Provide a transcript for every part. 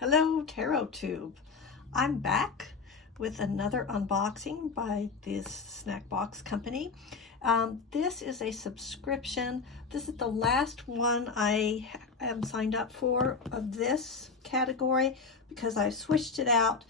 Hello, Tarot Tube. I'm back with another unboxing by this snack box company. This is a subscription. This is the last one I am signed up for of this category because I switched it out.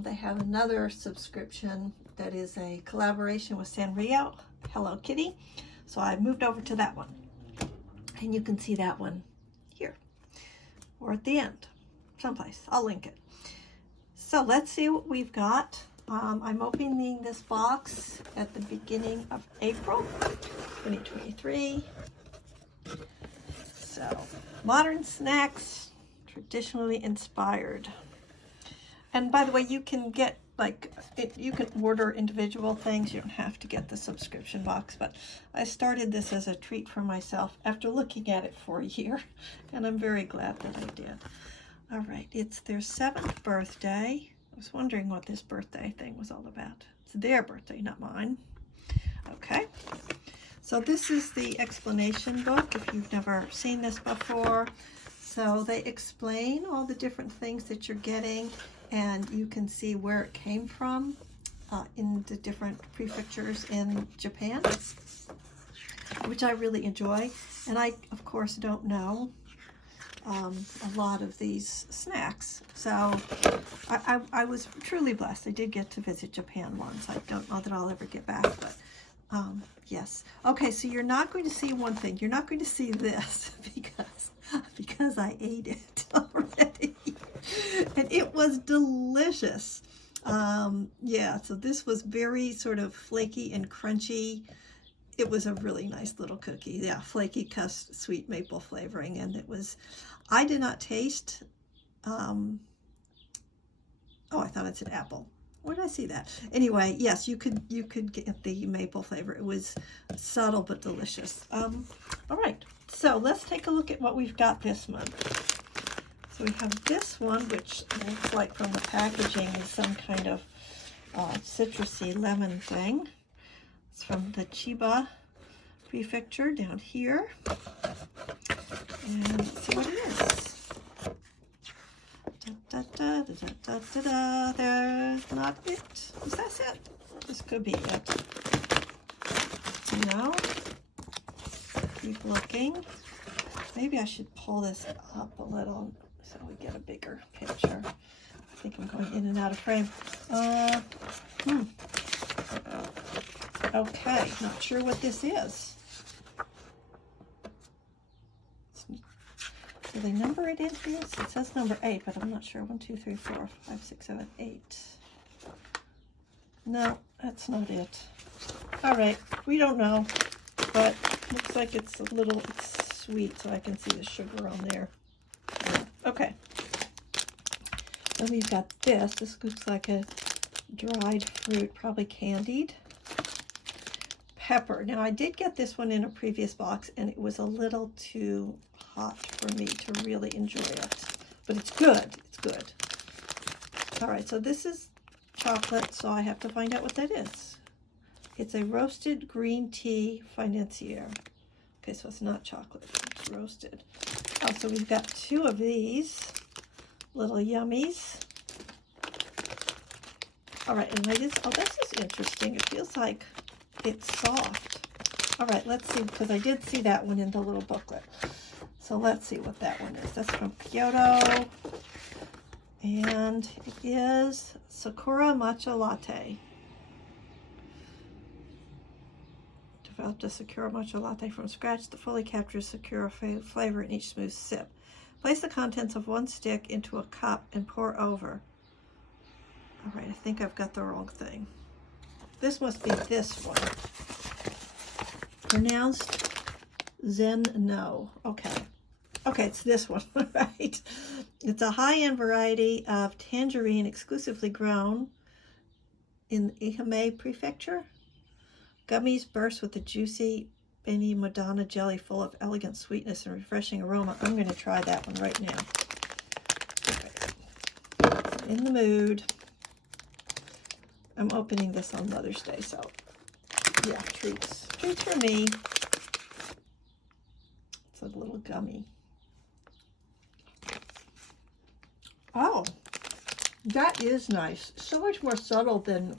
They have another subscription that is a collaboration with Sanrio, Hello Kitty. So I moved over to that one. And you can see that one here or at the end. Someplace. I'll link it. So let's see what we've got. I'm opening this box at the beginning of April 2023. So modern snacks, traditionally inspired. And by the way, you can get you can order individual things. You don't have to get the subscription box, but I started this as a treat for myself after looking at it for a year, and I'm very glad that I did. All right, it's their 7th birthday. I was wondering what this birthday thing was all about. It's their birthday, not mine. Okay, so this is the explanation book if you've never seen this before. So they explain all the different things that you're getting, and you can see where it came from in the different prefectures in Japan, which I really enjoy. And I, of course, don't know a lot of these snacks, so I was truly blessed. I did get to visit Japan once. I don't know that I'll ever get back, but yes. Okay, so you're not going to see one thing. You're not going to see this because I ate it already, and it was delicious. Yeah, so this was very sort of flaky and crunchy. It was a really nice little cookie. Yeah, flaky sweet maple flavoring, and it was, I did not taste, oh, I thought it said apple. Where did I see that? Anyway, yes, you could get the maple flavor. It was subtle but delicious. All right, so let's take a look at what we've got this month. So we have this one, which looks like from the packaging is some kind of citrusy lemon thing. It's from the Chiba Prefecture down here. And let's see what it is. There's not it. Is that it? This could be it. No. Keep looking. Maybe I should pull this up a little so we get a bigger picture. I think I'm going in and out of frame. Okay, not sure what this is. Do they number it in here? It says number 8, but I'm not sure. 1, 2, 3, 4, 5, 6, 7, 8. No, that's not it. All right, we don't know, but looks like it's it's sweet, so I can see the sugar on there. Okay. Then we've got this. This looks like a dried fruit, probably candied. Pepper. Now I did get this one in a previous box, and it was a little too hot for me to really enjoy it, but it's good. It's good. All right, so this is chocolate, so I have to find out what that is. It's a roasted green tea financier. Okay, so it's not chocolate, it's roasted. Oh, so we've got 2 of these little yummies. All right, and this is interesting. It feels like it's soft. All right, let's see, because I did see that one in the little booklet. So let's see what that one is. That's from Kyoto, and it is Sakura Matcha Latte. Developed a Sakura Matcha Latte from scratch that fully captures Sakura flavor in each smooth sip. Place the contents of 1 stick into a cup and pour over. All right, I think I've got the wrong thing. This must be this one. Pronounced Zen No. Okay. Okay, it's this one, right? It's a high-end variety of tangerine exclusively grown in Ehime Prefecture. Gummies burst with a juicy Beni Modana jelly full of elegant sweetness and refreshing aroma. I'm going to try that one right now. Okay. In the mood. I'm opening this on Mother's Day, so yeah, treats. Treats for me. It's a little gummy. Oh, that is nice. So much more subtle than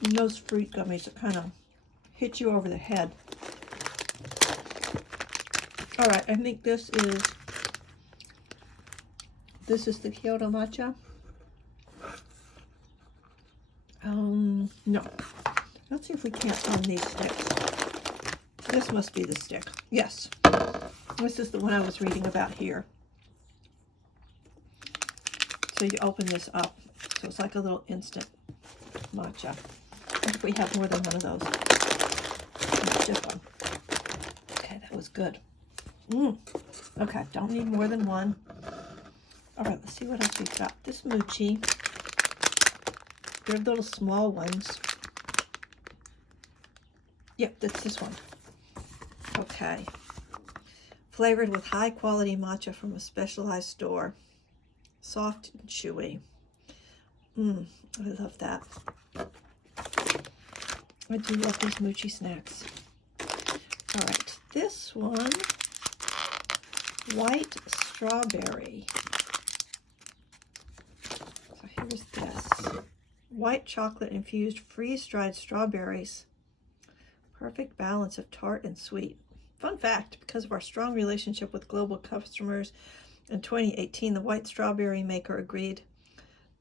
those fruit gummies that kind of hit you over the head. All right, I think this is the Kyoto matcha. No. Let's see if we can't find these sticks. This must be the stick. Yes. This is the one I was reading about here. So you open this up. So it's like a little instant matcha. I think we have more than one of those. Okay, that was good. Okay, don't need more than one. All right, let's see what else we've got. This mochi. They're little small ones. Yep, that's this one. Okay. Flavored with high quality matcha from a specialized store. Soft and chewy. I love that. I do love these mochi snacks. All right, this one, white strawberry. So here's this. White chocolate infused freeze-dried strawberries. Perfect balance of tart and sweet. Fun fact, because of our strong relationship with global customers, in 2018, the White Strawberry maker agreed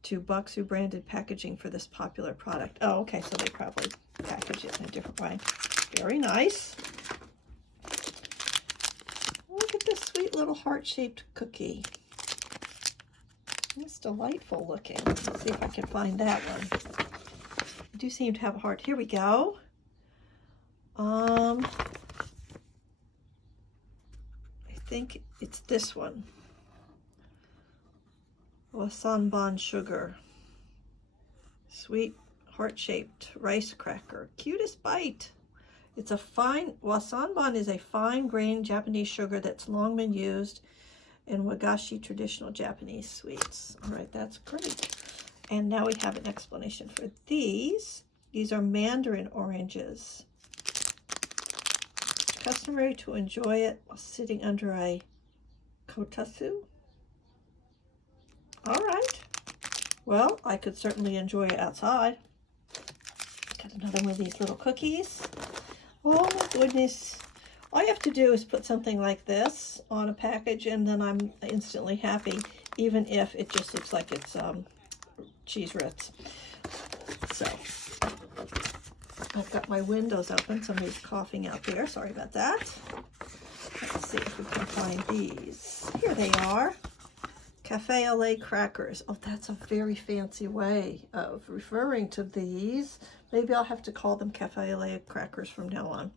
to Bokksu branded packaging for this popular product. Oh, okay, so they probably package it in a different way. Very nice. Look at this sweet little heart-shaped cookie. It's delightful looking. Let's see if I can find that one. I do seem to have a heart. Here we go. I think it's this one. Wasanban sugar. Sweet heart-shaped rice cracker. Cutest bite. It's a fine, wasanban is a fine-grained Japanese sugar that's long been used in wagashi traditional Japanese sweets. All right, that's great. And now we have an explanation for these. These are mandarin oranges. It's customary to enjoy it while sitting under a kotatsu. All right. Well, I could certainly enjoy it outside. Got another one of these little cookies. Oh my goodness. All you have to do is put something like this on a package and then I'm instantly happy, even if it just looks like it's cheese Ritz. So, I've got my windows open. Somebody's coughing out there. Sorry about that. Let's see if we can find these. Here they are. Cafe au lait crackers. Oh, that's a very fancy way of referring to these. Maybe I'll have to call them cafe au lait crackers from now on.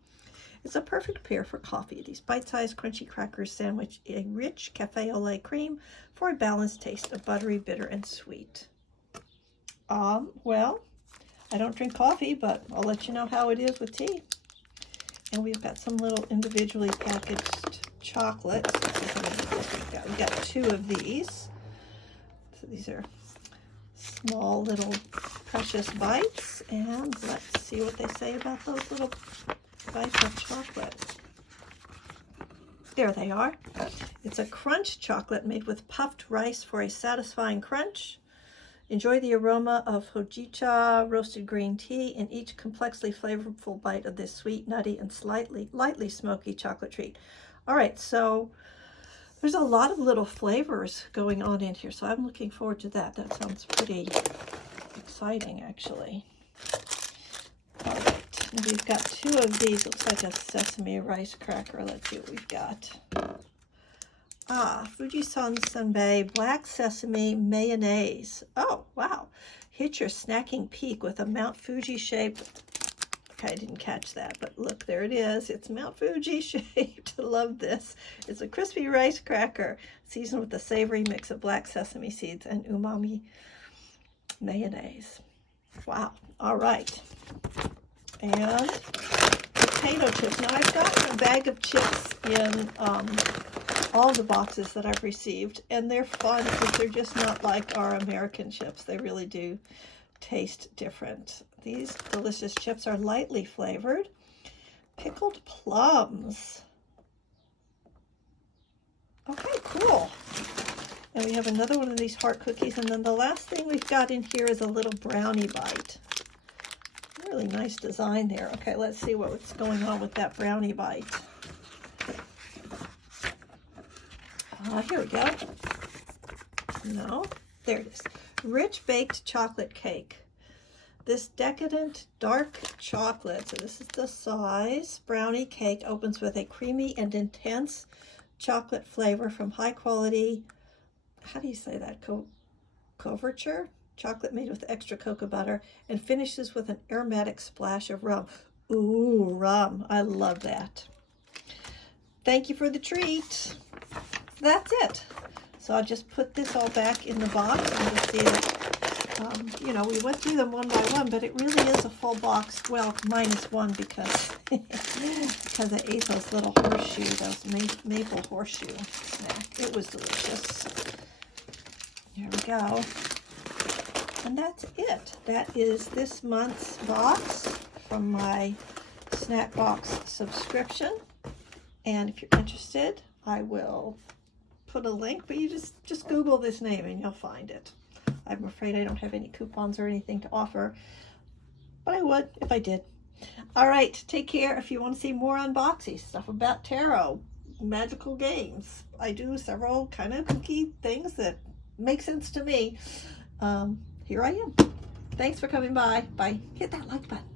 It's a perfect pair for coffee. These bite-sized crunchy crackers sandwich a rich cafe au lait cream for a balanced taste of buttery, bitter, and sweet. Well, I don't drink coffee, but I'll let you know how it is with tea. And we've got some little individually packaged chocolates. We've got 2 of these. So these are small little precious bites. And let's see what they say about those little bites of chocolate. There they are. It's a crunch chocolate made with puffed rice for a satisfying crunch. Enjoy the aroma of hojicha roasted green tea in each complexly flavorful bite of this sweet, nutty, and lightly smoky chocolate treat. All right, so there's a lot of little flavors going on in here, so I'm looking forward to that. That sounds pretty exciting, actually. All right, and we've got 2 of these. Looks like a sesame rice cracker. Let's see what we've got. Fujisan Senbei Black Sesame Mayonnaise. Oh, wow. Hit your snacking peak with a Mount Fuji shaped. Okay, I didn't catch that, but look, there it is. It's Mount Fuji shaped. I love this. It's a crispy rice cracker seasoned with a savory mix of black sesame seeds and umami mayonnaise. Wow. All right. And potato chips. Now, I've gotten a bag of chips in all the boxes that I've received, and they're fun because they're just not like our American chips. They really do taste different. These delicious chips are lightly flavored. Pickled plums. Okay, cool. And we have another one of these heart cookies. And then the last thing we've got in here is a little brownie bite. Really nice design there. Okay, let's see what's going on with that brownie bite. Here we go. No, there it is. Rich baked chocolate cake. This decadent dark chocolate, so this is the size, brownie cake opens with a creamy and intense chocolate flavor from high quality, how do you say that, couverture? Chocolate made with extra cocoa butter, and finishes with an aromatic splash of rum. Ooh, rum. I love that. Thank you for the treat. That's it. So I'll just put this all back in the box and just see that, you know, we went through them one by one, but it really is a full box. Well, minus one because, because I ate those little horseshoe, those maple horseshoe snack. It was delicious. Here we go. And that's it. That is this month's box from my snack box subscription. And if you're interested, I will put a link, but you just Google this name and you'll find it. I'm afraid I don't have any coupons or anything to offer, but I would if I did. All right, take care. If you want to see more on Bokksu, stuff about tarot, magical games, I do several kind of kooky things that make sense to me. Here I am. Thanks for coming by. Bye. Hit that like button.